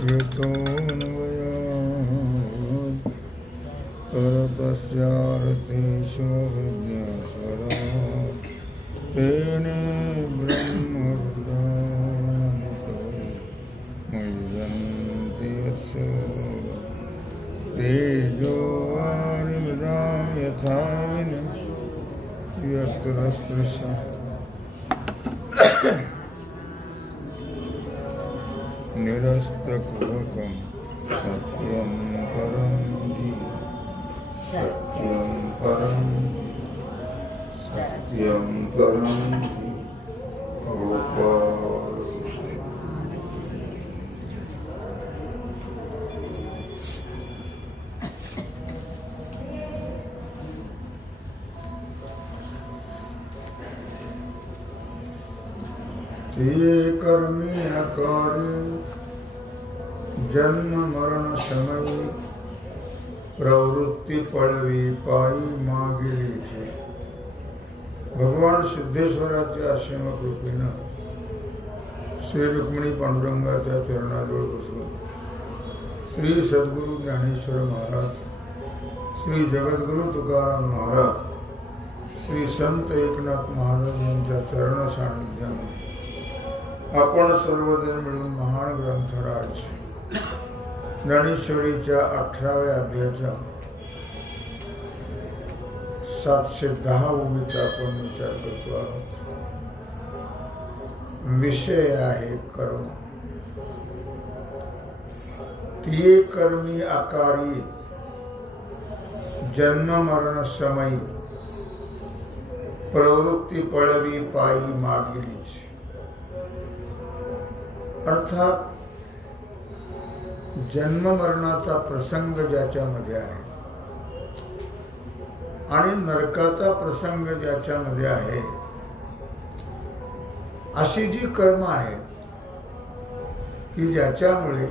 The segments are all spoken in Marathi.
यतोऽन्वयात् तरतस्यार्तेषु विद्यासरा तेने ब्रह्महृदानि मुह्यन्ति यत्सु तेजो वारिमृदां यथा यत्रस्पृशः निरस्तकुहकं सत्यं परं सत्यं परं सत्यं परं ये कर्मी अकार्य जन्म मरण समय प्रवृत्ति पळवी पायी मागेली छे। भगवान सिद्धेश्वराच्या असीम कृपेनं श्री रुक्मिणी पांडुरंगाच्या चरणाजवळ बसून श्री सद्गुरु ज्ञानेश्वर महाराज, श्री जगद्गुरु तुकाराम महाराज, श्री संत एकनाथ महाराज यांच्या चरण सानिध्यामध्ये आपण सर्वजण मिळून महान ग्रंथराज ज्ञानेश्वरीच्या 18व्या अध्यायाच्या 710 ओळीचा आपण विचार करतो आहोत। विषय आहे कर्म। तिये कर्मी आकारी जन्म मरण समयी प्रवृत्ती पळवी पायी मागिली। अर्थात जन्म मरणाचा प्रसंग ज्याच्यामध्ये आहे आणि नरकाचा प्रसंग ज्याच्यामध्ये आहे, अशी जी कर्म आहेत की ज्याच्यामुळे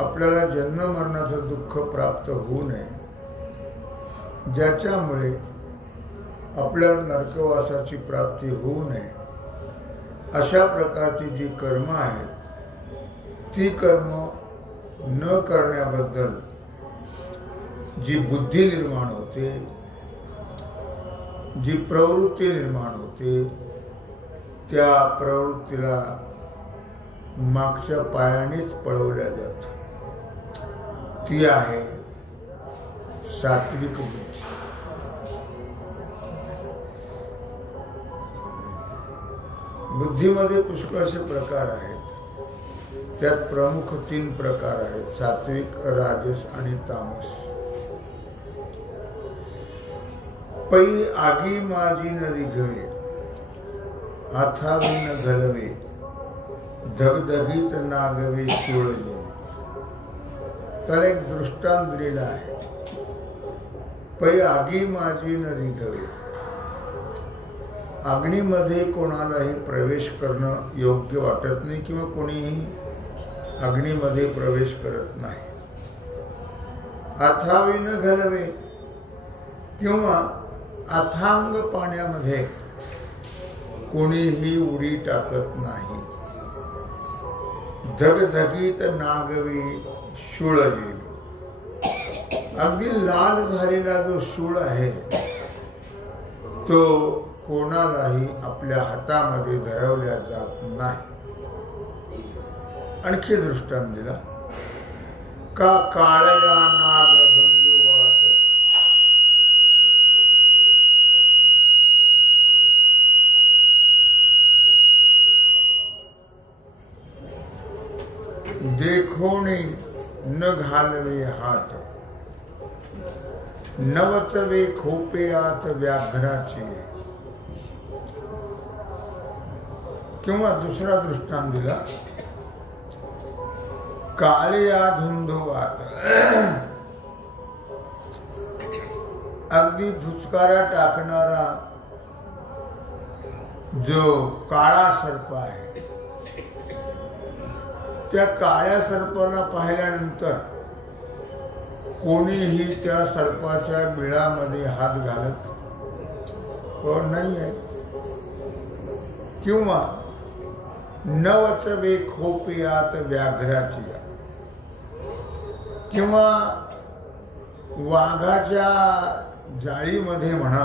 आपल्याला जन्म मरणाचं दुःख प्राप्त होऊ नये, ज्याच्यामुळे आपल्याला नरकवासाची प्राप्ती होऊ नये, अशा प्रकारची जी कर्म आहेत ती कर्म न करण्याबद्दल जी बुद्धी निर्माण होते, जी प्रवृत्ती निर्माण होते, त्या प्रवृत्तीला मागच्या पायानेच पळवल्या जात। ती आहे सात्विक बुद्धी। बुद्धीमध्ये पुष्कळसे प्रकार आहेत, त्यात प्रमुख 3 प्रकार आहेत, सात्विक, राजस आणि तामस। पै आगी माझी न रिघवे, हातावी न घलवे, धगधगीत नागवे चोळले। तर एक दृष्टांत दिलेला आहे। पै आगी माझी न रिघवे, अग्नीमध्ये कोणालाही प्रवेश करणं योग्य वाटत नाही किंवा कोणीही अग्नीमध्ये प्रवेश करत नाही। अथावी न घालवे, किंवा अथांग पाण्यामध्ये कोणीही उडी टाकत नाही। धगधगीत नागवे शूळली, अगदी लाल झालेला जो शूळ आहे तो कोणालाही आपल्या हातामध्ये धरवल्या जात नाही। आणखी दृष्टांत दिला का काळया नाग धुंदुवात, देखोने न घालवे हात, नवचवे खोपेयात व्याघ्राचे। किंवा दुसरा दृष्टांत दिला, काळया धुंदुवात, अगदी फुचकारा टाकणारा जो काळा सर्प आहे, त्या काळ्या सर्पाला पाहिल्यानंतर कोणीही त्या सर्पाच्या बिळामध्ये हात घालत नाही आहे। किंवा नवचवे खोपियात व्याघ्राची, किंवा वाघाच्या जाळीमध्ये म्हणा,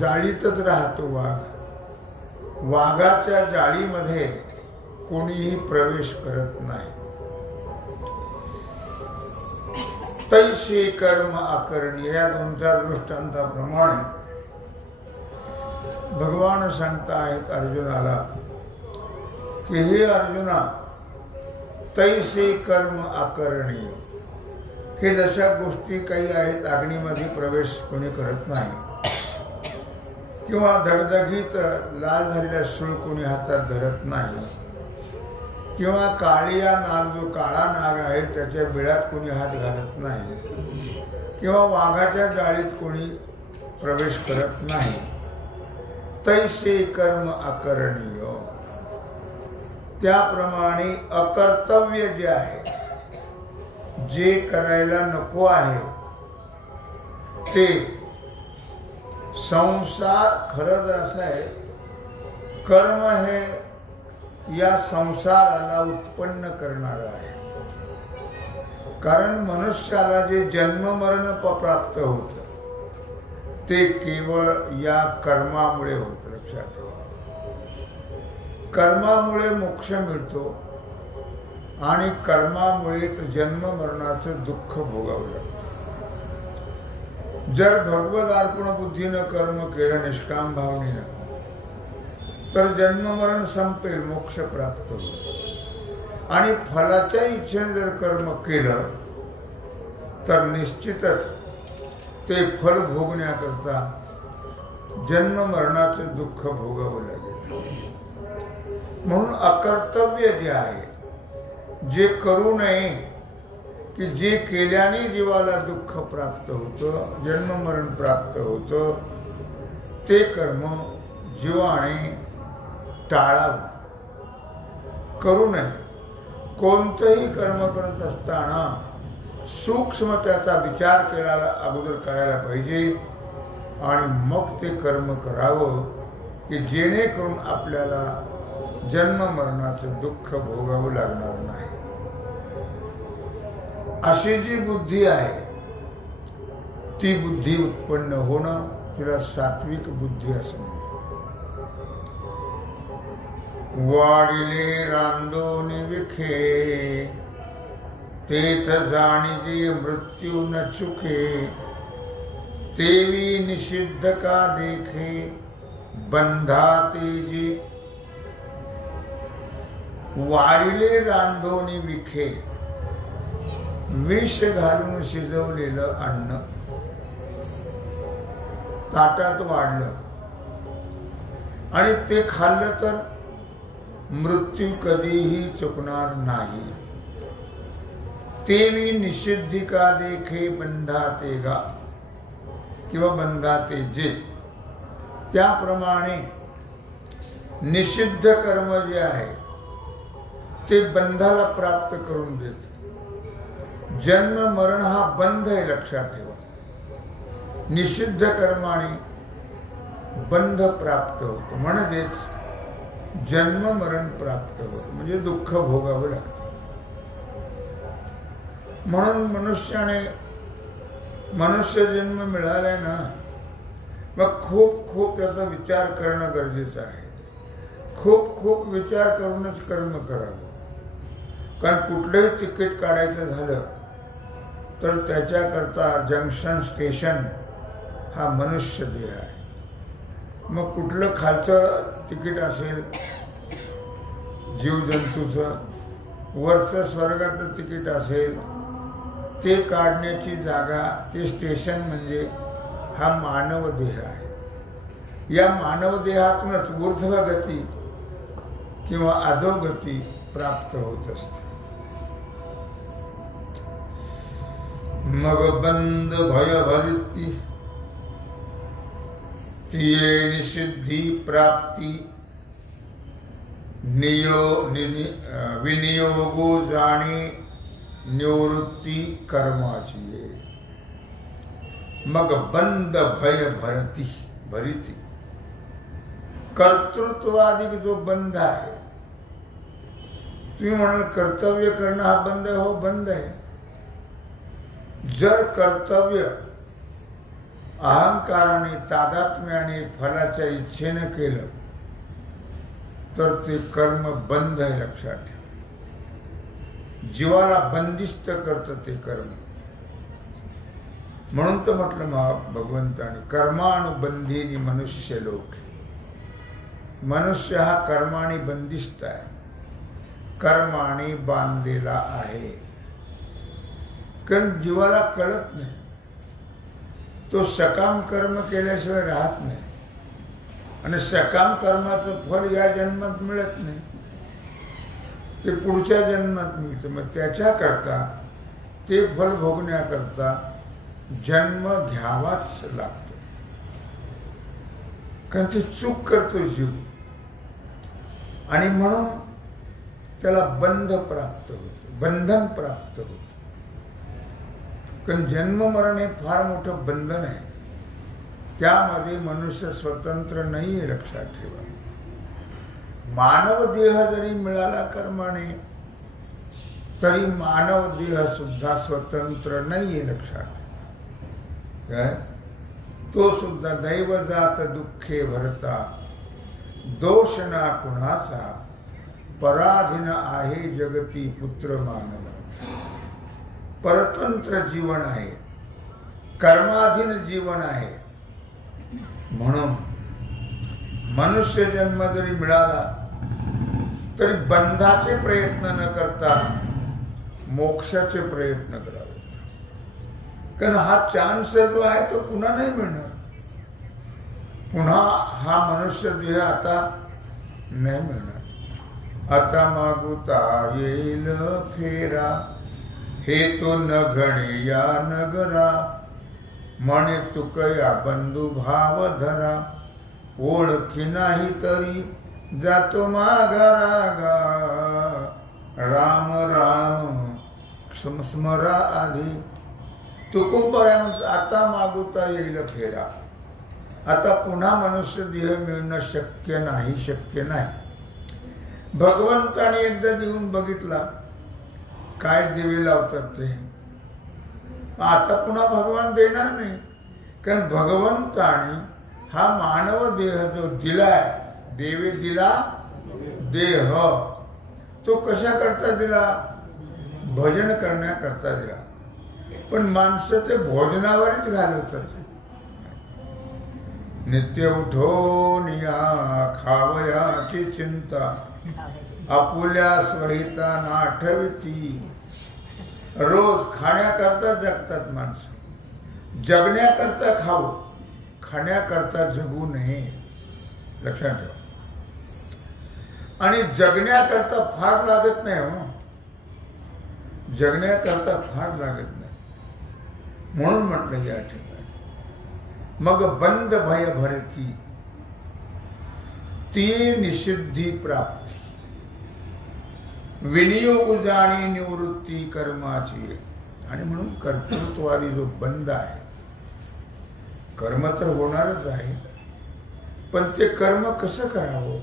जाळीतच राहतो वाघ, वाघाच्या जाळीमध्ये कोणीही प्रवेश करत नाही. तैसे कर्म आकरणीय, या 2-4 दृष्टांताप्रमाणे भगवान सांगतायत अर्जुनाला की हे अर्जुना, तैसे कर्म आकरणीय, हे जशा गोष्टी काही आहेत, अग्नीमध्ये प्रवेश कोणी करत नाही, किंवा धगधगीत लाल झालेल्या सूळ कोणी हातात धरत नाही, किंवा काळिया नाग, जो काळा नाग आहे त्याच्या बिळात कोणी हात घालत नाही, किंवा वाघाच्या जाळीत कोणी प्रवेश करत नाही. तैसे कर्म आकरणीय, त्याप्रमाणे अकर्तव्य जे आहे, जे करायला नको आहे ते, संसार खरंच असं आहे, कर्म हे या संसाराला उत्पन्न करणारं आहे. कारण मनुष्याला जे जन्म मरण प्राप्त होतं ते केवळ या कर्मामुळे होतं. लक्षात ठेवा, कर्मामुळे मोक्ष मिळतो आणि कर्मामुळेच जन्म मरणाचं दुःख भोगावं लागतं. जर भगवत अर्पण बुद्धीनं कर्म केलं, निष्काम भावनेनं, तर जन्म मरण संपेल, मोक्ष प्राप्त होईल. आणि फलाच्या इच्छेने जर कर्म केलं तर निश्चितच ते फल भोगण्याकरता जन्म मरणाचं दुःख भोगावं लागेल. म्हणून अकर्तव्य जे आहे, जे करू नये, की जे केल्याने जीवाला दुःख प्राप्त होतं, जन्म मरण प्राप्त होतं, ते कर्म जीवाने टाळावं, करू नये. कोणतंही कर्म करत असताना सूक्ष्म त्याचा विचार केला अगोदर करायला पाहिजे आणि मग ते कर्म करावं, की जेणेकरून आपल्याला जन्म मरणाचं दुःख भोगावं लागणार नाही. अशी जी बुद्धी आहे ती बुद्धी उत्पन्न होणं, तिला सात्विक बुद्धी असं म्हणतात. वाढिले रांदोनी विखे, तेच जाणीजे मृत्यू न चुके, तेवी निषिद्ध का देखे, बंधा तेजे. वाढिले रांधोनी विखे, विष घालून शिजवलेलं अन्न ताटात वाढलं आणि ते खाल्लं तर मृत्यू कधीही चुकणार नाही. तेवी निषिद्धिका देखे, बंधाते गा, किंवा बंधाते जे. त्याप्रमाणे निषिद्ध कर्म जे आहे ते बंधाला प्राप्त करून देत. जन्म मरण हा बंध आहे, लक्षात ठेवा. निषिद्ध कर्माने बंध प्राप्त होतो, म्हणजेच जन्म मरण प्राप्त होतं, म्हणजे दुःख भोगावं लागतं. म्हणून मनुष्य जन्म मिळालाय ना, मग खूप त्याचा विचार करणं गरजेचं आहे. खूप विचार करूनच कर्म करावं. कारण कुठलंही तिकीट काढायचं झालं तर त्याच्याकरता जंक्शन स्टेशन हा मनुष्य देह आहे. मग कुठलं खालचं तिकीट असेल जीवजंतूचं, वरचं स्वर्गाचं तिकीट असेल, ते काढण्याची जागा, ते स्टेशन म्हणजे हा मानव देह आहे. या मानव देहातूनच ऊर्ध्वगती किंवा अधोगती प्राप्त होत असते. मग बंद भय भरिती, तिये निषिद्धी प्राप्ती, विनियोगो जाणे निवृत्ती कर्माची. मग बंद भय भरिती, कर्तृत्वाधिक जो बंध आहे, तुम्ही म्हणाल कर्तव्य करणं हा बंध आहे. हो, बंध आहे. जर कर्तव्य अहंकाराने, तादात्म्याने, फलाच्या इच्छेने केलं तर ते कर्म बंध आहे. लक्षात ठेवा. जीवाला बंदिस्त करतं ते कर्म. म्हणून तर म्हटलं भगवंताने कर्मानुबंधीनी मनुष्य लोक. मनुष्य हा कर्माने बंदिस्त आहे, कर्माने बांधलेला आहे. कारण जीवाला कळत नाही, तो सकाम कर्म केल्याशिवाय राहत नाही. आणि सकाम कर्माचं फल या जन्मात मिळत नाही, ते पुढच्या जन्मात मिळतं. मग त्याच्याकरता ते फल भोगण्याकरता जन्म घ्यावाच लागतो. कारण ते चूक करतो जीव, आणि म्हणून त्याला बंध प्राप्त होतो, बंधन प्राप्त होतं. कारण जन्म मरण हे फार मोठं बंधन आहे. त्यामध्ये मनुष्य स्वतंत्र नाही आहे. लक्षात ठेवा. मानव देह जरी मिळाला कर्माने, तरी मानव देह सुद्धा स्वतंत्र नाही आहे. लक्षात काय? तो सुद्धा दैव जात दुःखे भरता, दोष ना कुणाचा, पराधीन आहे जगती पुत्र मानवाचा. परतंत्र जीवन आहे, कर्माधीन जीवन आहे. म्हणून मनुष्य जन्म जरी मिळाला तरी बंधाचे प्रयत्न न करता मोक्षाचे प्रयत्न करावे. कारण हा चान्स जो आहे तो पुन्हा नाही मिळणार. पुन्हा हा मनुष्य देह आता नाही मिळणार. आता मागुता येईल फेरा, हे तो न घणे या नगरा. म्हणे तुकया बंधू भाव धरा, ओळखी नाही तरी जातो माघारागा. राम राम स्मरा आधी. तुकोबराय आता मागुता येईल फेरा. आता पुन्हा मनुष्य देह मिळणं शक्य नाही, शक्य नाही. भगवंताने एकदा देऊन बघितला, काय दिवे लावतात ते. आता पुन्हा भगवान देणार नाही. कारण भगवंताने हा मानव देह जो दिलाय, देवे दिला देह, तो कशा करता दिला? भजन करण्याकरता दिला. पण माणसं ते भोजनावरच घालवतात. नित्य उठोन या खावयाची चिंता, आपुल्या स्वहिता नाठविती. रोज खाण्याकरता जगतात माणसं. जगण्याकरता खावं, खाण्याकरता जगू नये. लक्षात ठेवा. आणि जगण्याकरता फार लागत नाही. हो, जगण्याकरता फार लागत नाही. म्हणून म्हटलं या ठिकाणी मग बंद भय भरती, ती निषिद्धी प्राप्ती. विनियोग जाणी निवृत्ती कर्माची. आणि म्हणून कर्तृत्वादी जो बंध आहे, कर्म तर होणारच आहे, पण ते कर्म कसं करावं?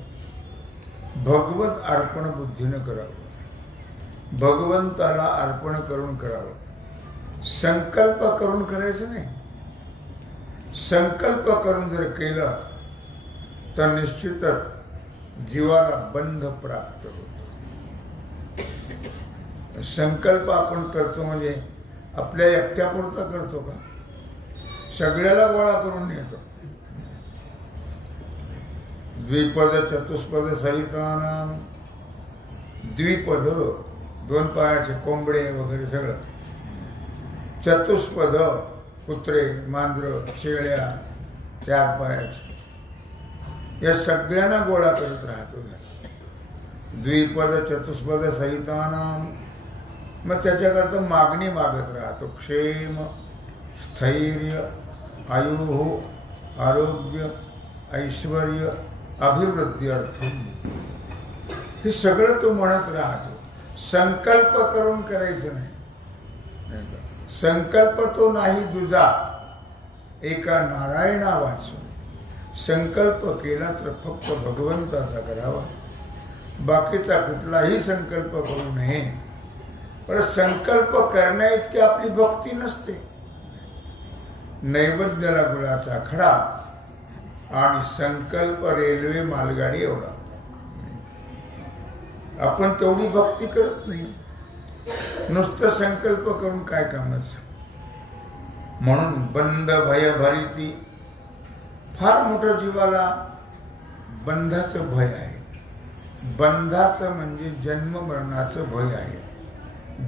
भगवत अर्पण बुद्धीनं करावं, भगवंताला अर्पण करून करावं. संकल्प करून करायचं नाही. संकल्प करून जर केलं तर निश्चितच जीवाला बंध प्राप्त होतो. संकल्प आपण करतो म्हणजे आपल्या एकट्यापुरता करतो का? सगळ्याला गोळा करून येतो. द्विपद चतुष्पद सहितानाम. द्विपद, दोन पायाचे कोंबडे वगैरे सगळं. चतुष्पद, कुत्रे, मांजर, शेळ्या, चार पायाचे, या सगळ्यांना गोळा करत राहतो. द्विपद चतुष्पद सहितानाम. मग त्याच्याकरता मागणी मागत राहतो. क्षेम, स्थैर्य, आयु, आरोग्य, ऐश्वर्य, अभिवृद्धी अर्थ, हे सगळं तो म्हणत राहतो. संकल्प करून करायचं नाही. संकल्प तो नाही तुझा एका नारायणा वाचून. संकल्प केला तर फक्त भगवंताचा करावा, बाकीचा कुठलाही संकल्प करू नये. पण संकल्प करण्या इतकी आपली भक्ती नसते. नैवेद्याला गुळाचा खडा आणि संकल्प रेल्वे मालगाडी एवढा. आपण तेवढी भक्ती करत नाही. नुसतं संकल्प करून काय कामाचं. म्हणून बंध भय भरिती, फार मोठं जीवाला बंधाचं भय आहे. बंधाचं म्हणजे जन्म मरणाचं भय आहे.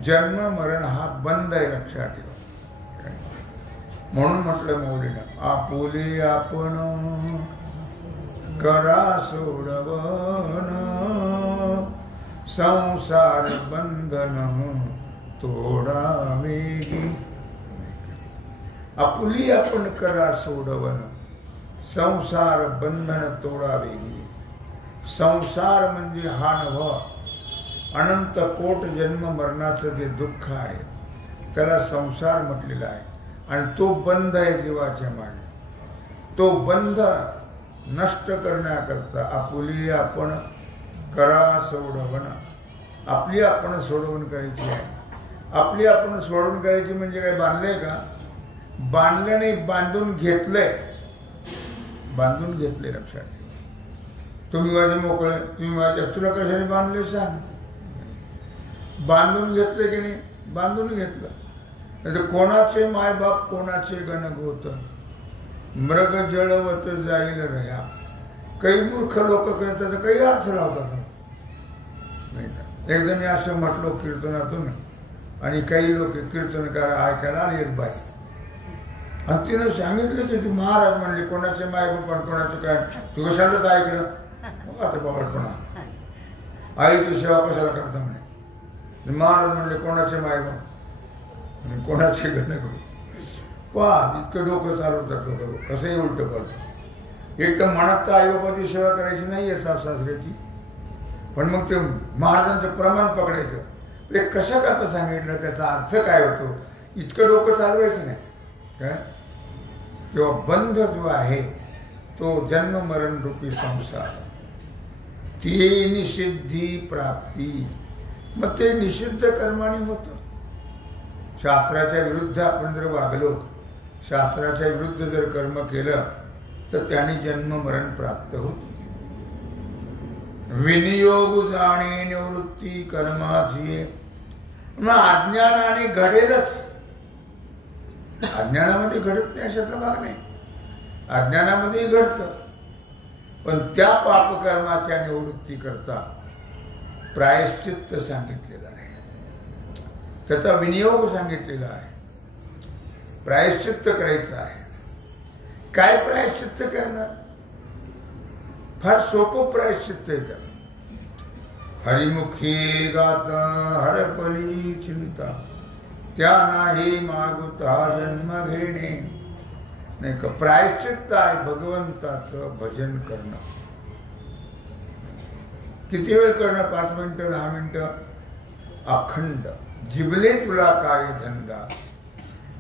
जन्म मरण हा बंध आहे, लक्षात ठेवा. म्हणून म्हटलं मौलीनं, आपुले आपण करा सोडवन, संसार बंधन तोडा वेगी. आपुली आपण करा सोडवन, संसार बंधन तोडा वेगी. संसार म्हणजे हा नव अनंत कोट जन्म मरणाचं जे दुःख आहे त्याला संसार म्हटलेला आहे. आणि तो बंध आहे जीवाच्या मागे. तो बंध नष्ट करण्याकरता आपुली आपण करा सोडवण. आपली आपण सोडवण करायची आहे. आपली आपण सोडवण करायची म्हणजे काय, बांधलंय का? बांधलं नाही, बांधून घेतलंय. बांधून घेतलंय, लक्षात. तुम्ही माझे मोकळे, तुम्ही माझ्या, तुला कशाने बांधले सांग. बांधून घेतले की नाही? बांधून घेतलं. नाही कोणाचे मायबाप कोणाचे गणगोत, मृग जळवत जाईल रया. काही मूर्ख लोक करतात, काही अर्थ लावतात. एकदा मी असं म्हटलो कीर्तनातून, आणि काही लोक कीर्तनकार ऐकायला आले. एक बाई, आणि तिनं सांगितलं की ती महाराज म्हणले कोणाचे मायबाप आणि कोणाचे काय, तू कशालाच ऐकलं. आता बावटपणा, आईची सेवा कशाला करता म्हणे. महाराज म्हणले कोणाचे मायबाप आणि कोणाचे गणगो. पहा इतकं डोकं चालवतात लोक, कसंही उलट पडतं. एक तर मनात तर आईबापाची सेवा करायची नाहीये सासऱ्याची, पण मग ते महाराजांचं प्रमाण पकडायचं. ते कशा करता सांगितलं, त्याचा अर्थ काय होतो, इतकं डोकं चालवायचं नाही काय. तेव्हा बंध जो आहे तो जन्म मरण रूपी संसार, ते निषिद्धी प्राप्ती. मग ते निषिद्ध कर्माने होतं. शास्त्राच्या विरुद्ध आपण जर वागलो, शास्त्राच्या विरुद्ध जर कर्म केलं तर त्याने जन्म मरण प्राप्त होत. विनियोग जाणे निवृत्ती कर्माची. मग अज्ञानाने घडेलच. अज्ञानामध्ये घडत नाही अशातला भाग नाही. अज्ञानामध्ये घडतं, पण त्या पापकर्माच्या निवृत्ती करता प्रायश्चित्त सांगितलेलं आहे. त्याचा विनियोग सांगितलेला आहे. प्रायश्चित्त करायचं आहे. काय प्रायश्चित्त करणार? फार सोपं प्रायश्चित्त आहे त्याला. हरिमुखी गाता हरपली चिंता, त्या नाही मागुता जन्म घेणे. नाही का, प्रायश्चित्त आहे भगवंताचं भजन करणं. किती वेळ करणं? 5 मिनिटं, 10 मिनिटं, अखंड. जिबले तुला काय धंदा,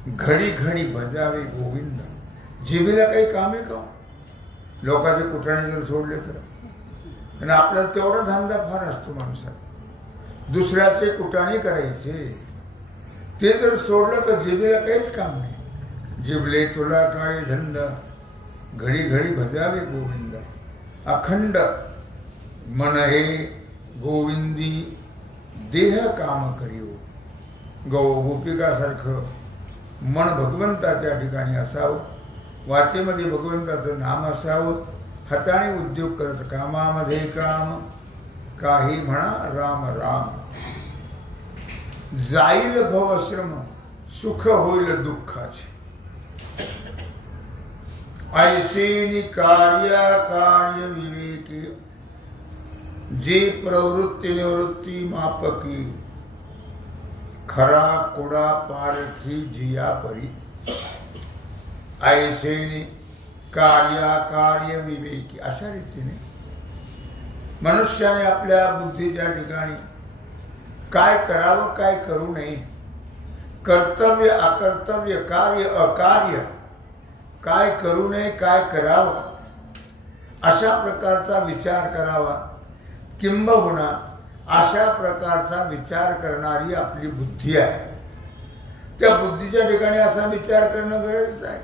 घडी घडी भजावे गोविंद. जिबेला काही काम आहे का? लोकांचे कुटाणे जर सोडले तर, आणि आपल्याला तेवढा धंदा फार असतो माणसात. दुसऱ्याचे कुटाणे करायचे, ते जर सोडलं तर जिबेला काहीच काम नाही. जिबले तुला काय धंदा, घडी घडी भजावे गोविंद. अखंड मन हे गोविंदी देह काम करियो. गौ गोपिकासारखं मन भगवंताच्या ठिकाणी असावं. वाचेमध्ये भगवंताचं नाम असावं. हाताने उद्योग करत कामामध्ये काम, काही म्हणा राम राम. जाईल भवश्रम, सुख होईल दुःखाचे. ऐसेनी कार्य विवेकी, जे प्रवृत्ती निवृत्ती मापकी. खरा कुडा पारखी जिया परी. ऐसेनी कार्य विवेकी. अशा रीतीने मनुष्याने आपल्या बुद्धीच्या ठिकाणी काय करावं, काय करू नये, कर्तव्य अकर्तव्य, कार्य अकार्य, काय करू नये, काय करावं, अशा प्रकारचा विचार करावा, किंबहुना अशा प्रकारचा विचार करणारी आपली बुद्धी आहे. त्या बुद्धीच्या ठिकाणी असा विचार करणं गरजेचं आहे.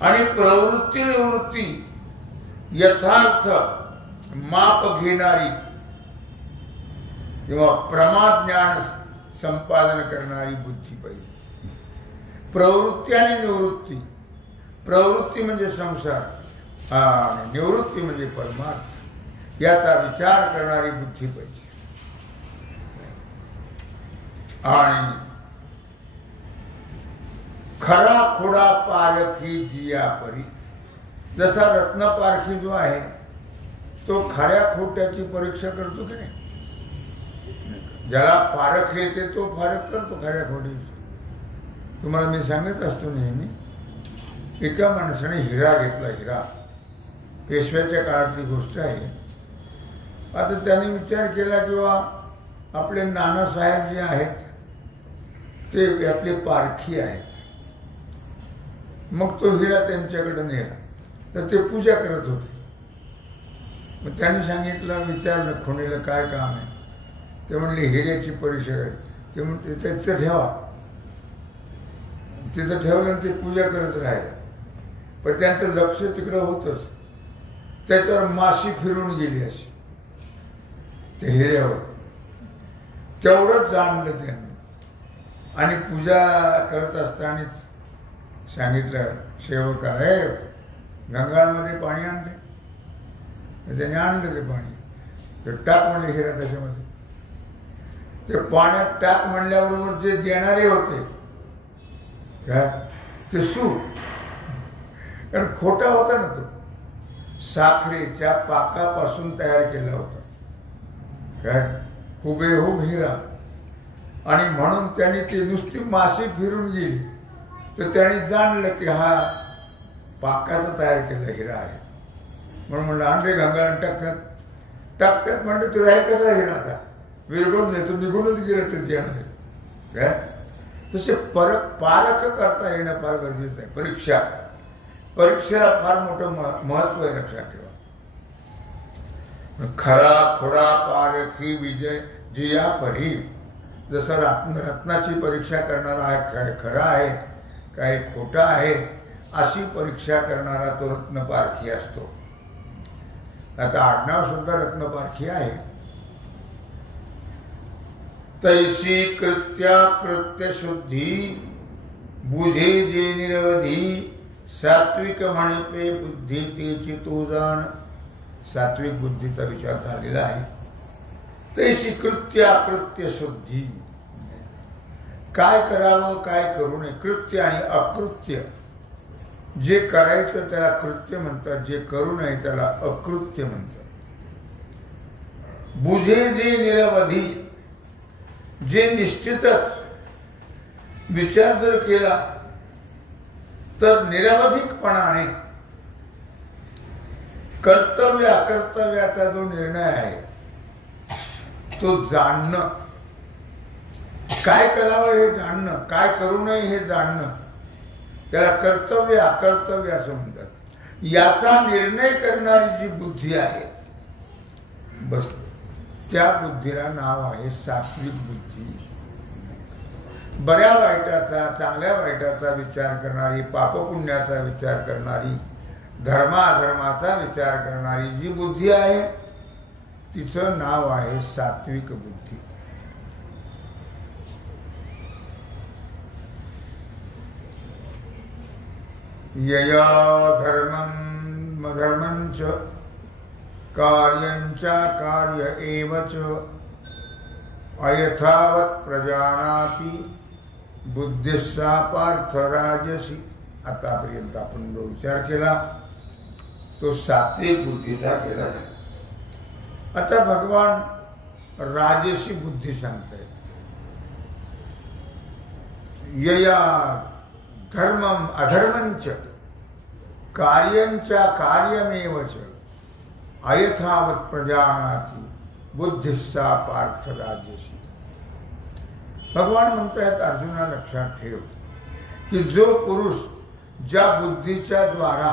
आणि प्रवृत्ती निवृत्ती यथार्थ माप घेणारी किंवा प्रमाद ज्ञान संपादन करणारी बुद्धी पाहिजे. प्रवृत्ती आणि निवृत्ती, प्रवृत्ती म्हणजे संसार आणि निवृत्ती म्हणजे परमार्थ, याचा विचार करणारी बुद्धी पाहिजे. आणि खरा खोडा पारखी जिया परी, जसा रत्न पारखी जो आहे तो खऱ्या खोट्याची परीक्षा करतो की नाही. ज्याला पारख येते तो फारक करतो खऱ्या खोटीची. तुम्हाला मी सांगत असतो नेहमी, एका माणसाने हिरा घेतला, हिरा पेशव्याच्या काळातली गोष्ट आहे. आता त्याने विचार केला किंवा आपले नानासाहेब जे आहेत ते यातले पारखी आहेत. मग तो हिरा त्यांच्याकडे नेला, तर ते पूजा करत होते. मग त्यांनी सांगितलं, विचारलं खुणीला काय काम आहे. ते म्हणले हिऱ्याची परीक्षा आहे. ते म्हणते तिथं ठेवा. तिथं ठेवलं ते पूजा करत राहिले. पण त्यांचं लक्ष तिकडं होतच. त्याच्यावर माशी फिरून गेली अशी त्या हिऱ्यावर. तेवढंच जाणलं त्यांनी. आणि पूजा करत असतानाच सांगितलं सेवकाला, हे गंगाळमध्ये पाणी आणले. त्याने आणलं ते पाणी. तर टाक म्हणले हिरा त्याच्यामध्ये. ते पाण्यात टाक म्हणल्याबरोबर जे देणारे होते काय ते सूर, कारण खोटा होता ना तो, साखरेच्या पाकापासून तयार केला होता काय, हुबेहूब हिरा. आणि म्हणून त्यांनी ती नुसती माशी फिरून गेली तर त्यांनी जाणलं की हा पाकाचा तयार केलेला हिरा आहे. म्हणून म्हणलं आणले गंगाळात टाकतात. टाकतात म्हणलं तुला हे कसा हिरा आता विरघळून नाही, तो निघूनच गेलं तर देणार आहे काय. तसे पारख करता येणं फार गरजेचं आहे. परीक्षेला फार मोठं महत्व आहे, लक्षात ठेवा. खरा खोडा पारखी विजय जिया परी, जसं रत्नाची परीक्षा करणारा आहे, काय खरा आहे काय खोटा आहे अशी परीक्षा करणारा तो रत्नपारखी असतो. आता आडनाव सुद्धा रत्नपारखी आहे. तैसी कृत्य शुद्धी बुझे जे निरवधी, सात्विक म्हणपे बुद्धी तेची तो जाण. सात्विक बुद्धीचा विचार झालेला आहे. तैसी कृत्य शुद्धी, काय करावं काय करू नये. कृत्य आणि अकृत्य, जे करायचं त्याला कृत्य म्हणतात, जे करू नये त्याला अकृत्य म्हणतात. बुझे जे निरवधी, जे निश्चितच विचार जर केला तर निरवधिकपणाने कर्तव्य अकर्तव्याचा जो निर्णय आहे तो जाणणं, काय करावं हे जाणणं, काय करू नये हे जाणणं, त्याला कर्तव्य अकर्तव्य असं म्हणतात. याचा निर्णय करणारी जी बुद्धी आहे बस त्या बुद्धीला नाव आहे सात्विक बुद्धी. बऱ्या वाईटाचा चांगल्या वाईटाचा विचार करणारी, पापपुण्याचा विचार करणारी, धर्माधर्माचा विचार करणारी जी बुद्धी आहे तिचं नाव आहे सात्विक बुद्धी. यया धर्मंच कार्यंच कार्य एवच अयथावत प्रजानाति बुद्धिस्सा पार्थ राजसी. आतापर्यंत आपण जो विचार केला तो सात्विक बुद्धीचा केला. आता भगवान राजसी बुद्धी सांगतायत. यया धर्मम अधर्मंच कार्यंच कार्यमेवच अयथावत प्रजानाति बुद्धिस्सा पार्थ राजसी. भगवान म्हणतायत अर्जुना लक्षात ठेव की जो पुरुष ज्या बुद्धीच्या द्वारा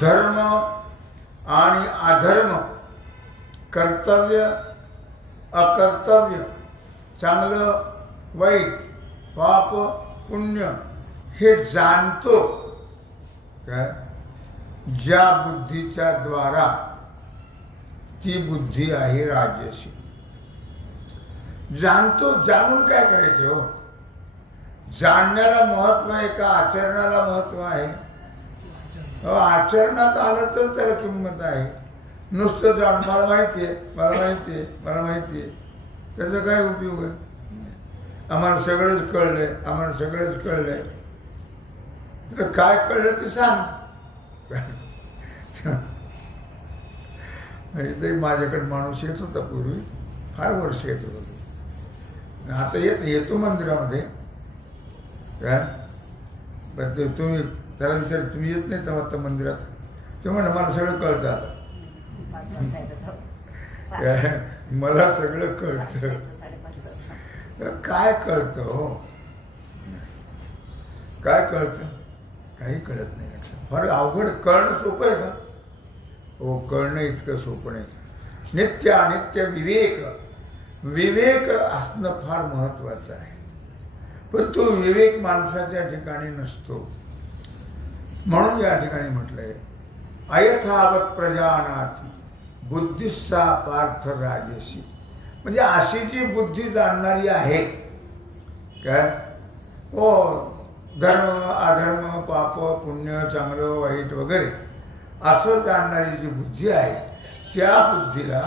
धर्म आणि अधर्म, कर्तव्य अकर्तव्य, चांगलं वाईट, पाप पुण्य हे जाणतो काय ज्या बुद्धीच्या द्वारा, ती बुद्धी आहे राजसी. जाणतो, जाणून काय करायचं हो? जाणण्याला महत्व आहे का आचरणाला महत्व आहे? आचरणात आलं तर त्याला किंमत आहे. नुसतं जाण मला माहितीये, मला माहितीये, मला माहितीये, त्याचा काय उपयोग आहे? आम्हाला सगळंच कळलंय, आम्हाला सगळंच कळलंय. काय कळलं ते सांग. माझ्याकडे माणूस येत होता पूर्वी, फार वर्ष येत होता. आता येतो मंदिरामध्ये काय, पण तुम्ही त्याला विचार, तुम्ही येत नाही तेव्हा मंदिरात? ते म्हणा मला सगळं कळतं. मला सगळं कळतं. काय कळतं हो? काय कळतं? काही कळत नाही. फार अवघड. कळणं सोपं आहे का? हो, कळणं इतकं सोपं नाही. नित्य अनित्य विवेक, विवेक असणं फार महत्वाचं आहे. पण तो विवेक माणसाच्या ठिकाणी नसतो. म्हणून या ठिकाणी म्हटलंय अयथावत प्रजानाति बुद्धिस्सा पार्थ राजसी. म्हणजे अशी जी बुद्धी जाणणारी आहे काय, हो, धर्म अधर्म, पाप पुण्य, चांगलं वाईट वगैरे असं जाणणारी जी बुद्धी आहे, त्या बुद्धीला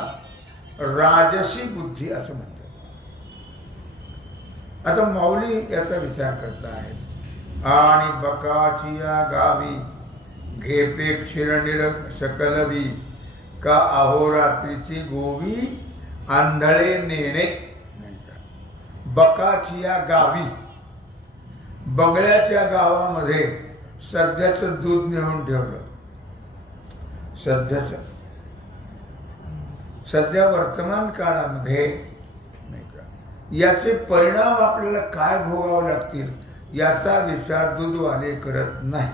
राजसी बुद्धी असं म्हणतात. आता माऊली याचा विचार करता आहेत. आणि बकाची या गावी घेपे क्षीरनिर सकलवी, का अहोरात्रीची गोवी आंधळे नेणे. बकाची या गावी, बगळ्याच्या गावामध्ये सध्याचं दूध नेऊन ठेवलं. सध्या वर्तमान काळामध्ये याचे परिणाम आपल्याला काय भोगावे लागतील याचा विचार दूधवाले करत नाही.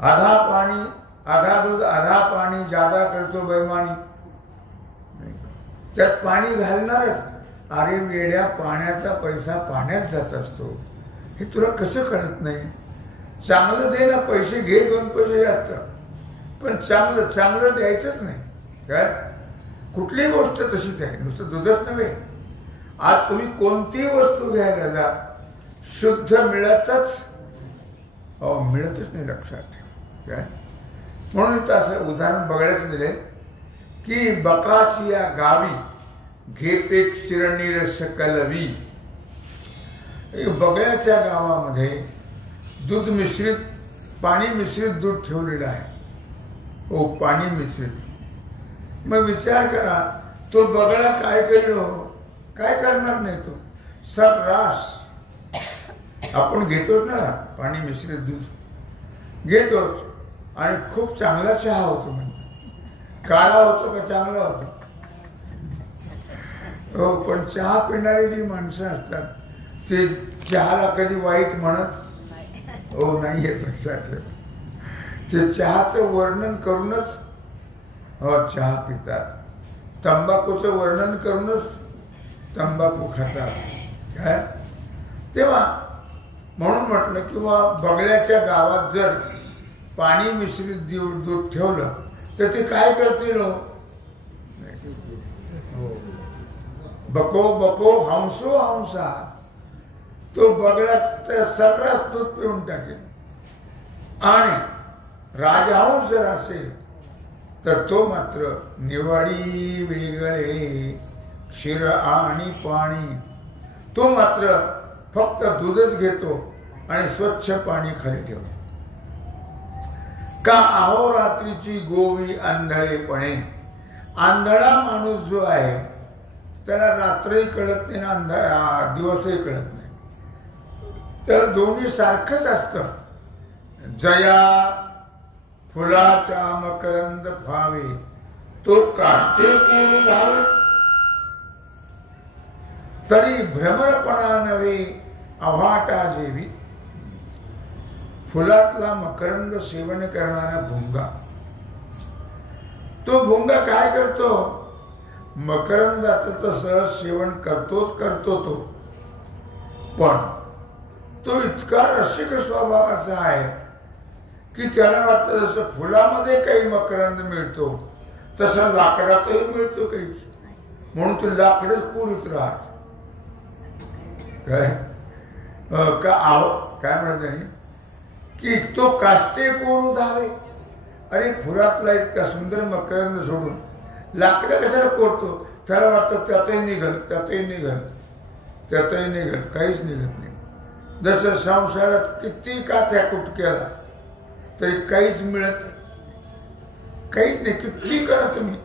आधा पाणी आधा दूध आधा पाणी जादा करतो बैमानी. त्यात पाणी घालणारच. अरे वेड्या, पाण्याचा पैसा पाण्यात जात असतो, हे तुला कसं कळत नाही? चांगलं दे ना, पैसे घे, 2 पैसे जास्त, पण चांगलं चांगलं द्यायचंच नाही. काय कुठलीही गोष्ट तशीच आहे, नुसतं दूधच नव्हे. आज तुम्ही कोणतीही वस्तू घ्यायला जा, शुद्ध मिळतच नाही, लक्षात ठेवा. काय म्हणून असं उदाहरण बघायचं दिले की बकाची या गावी घेपे क्षीरनिर सकलवी. बगळ्याच्या गावामध्ये दूध मिश्रित, पाणी मिश्रित दूध ठेवलेलं आहे. हो, पाणी मिश्रित. मग विचार करा, तो बगळा काय करेल हो? काय करणार नाही तो. सर्रास आपण घेतोच ना पाणी मिश्रित दूध, घेतोच. आणि खूप चांगला चहा होतो म्हणतो. काळा होतो का चांगला होतो? हो, पण चहा पिणारी जी माणसं असतात ते चहाला कधी वाईट म्हणत हो नाही येत. लक्षात ठेवा, ते चहाचं वर्णन करूनच चहा पितात. तंबाखूचं वर्णन करूनच तंबाखू खातात. काय तेव्हा म्हणून म्हटलं किंवा बगळ्याच्या गावात जर पाणी मिश्रित दूध ठेवलं तर ते काय करतील? बको बको हंसो हंसा. तो बगळा सर्रास दूध पिऊन टाकेल. आणि राजहंस जर असेल तर तो मात्र निवडी वेगळे क्षीर आणि पाणी, तो मात्र फक्त दूधच घेतो आणि स्वच्छ पाणी खाली ठेवतो. का अहोरात्रीची गोवी आंधळेपणे. आंधळा माणूस जो आहे त्याला रात्रही कळत नाही ना दिवसही कळत नाही. त्याला दोन्ही सारखंच असतं. जया फुलाचा मकरंद फावे, तो काष्टे कोण धावे. तरी भ्रमरपणा नव्हे अव्हाटा जेवी. फुलातला मकरंद सेवन करणारा भुंगा, तो भुंगा काय करतो? मकरंदाचं तर सहज सेवन करतो तो, पण तो इतका रसिक स्वभावाचा आहे की त्याला वाटतं जसं फुलामध्ये काही मकरंद मिळतो तसा लाकडातही मिळतो काही, म्हणून तो लाकडच कुरीत राहत. काय काय म्हणत की तो काष्टे कोरू धावे. अरे फुलातला इतका सुंदर मकरंद सोडून लाकडं कशाला कोरतो? त्याला वाटतं त्यातही निघत, काहीच निघत नाही. जसं संसारात किती काथ्या कुट केला तरी काहीच मिळत काहीच नाही. किती करा तुम्ही,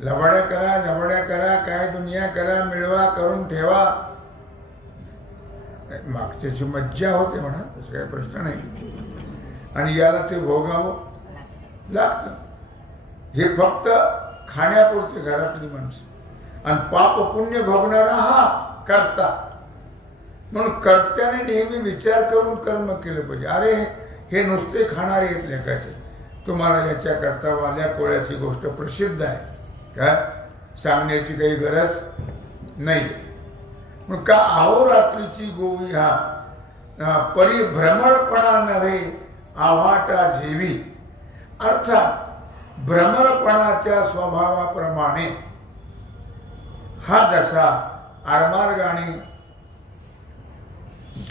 लबाड्या करा, काय दुनिया करा, मिळवा, करून ठेवा, मागच्याची मज्जा होते म्हणा, तसं काही प्रश्न नाही. आणि याला ते भोगावं लागतं. हे फक्त खाण्यापुरते घरातली माणसं. आणि पाप पुण्य भोगणारा हा करता. म्हणून कर्त्याने नेहमी विचार करून कर्म केलं पाहिजे. अरे हे नुसते खाणारे येत लेखाचे, तुम्हाला याच्या करता वाल्या कोळ्याची गोष्ट प्रसिद्ध आहे, काय सांगण्याची काही गरज नाही. मग का अहोरात्रीची गोवी हा परिभ्रमणपणा नव्हे आव्हाटा जेवी. अर्थात भ्रमणपणाच्या स्वभावाप्रमाणे हा जसा आडमार्गाने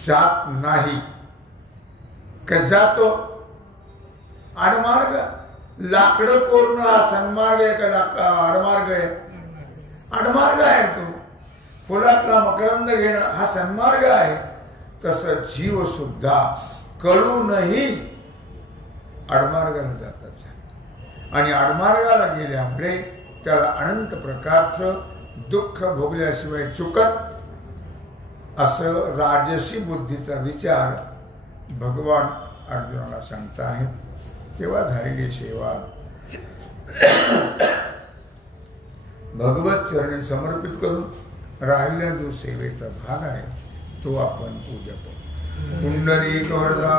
जात नाही का जातो. आडमार्ग लाकडं कोरणं हा सन्मार्ग आहे का आडमार्ग आहे? आडमार्ग आहे. तो फुलातला मकरंद घेणं हा सन्मार्ग आहे. तसं जीव सुद्धा कळूनही आडमार्गाला जातात. आणि आडमार्गाला गेल्यामुळे त्याला अनंत प्रकारचं दुःख भोगल्याशिवाय चुकत. असं राजसी बुद्धीचा विचार भगवान अर्जुनाला सांगता आहे. तेव्हा झालेली सेवा भगवत चरणी समर्पित करून राहिला जो सेवेचा भाग आहे तो आपण पूजा करू. पुंडरीक वरदा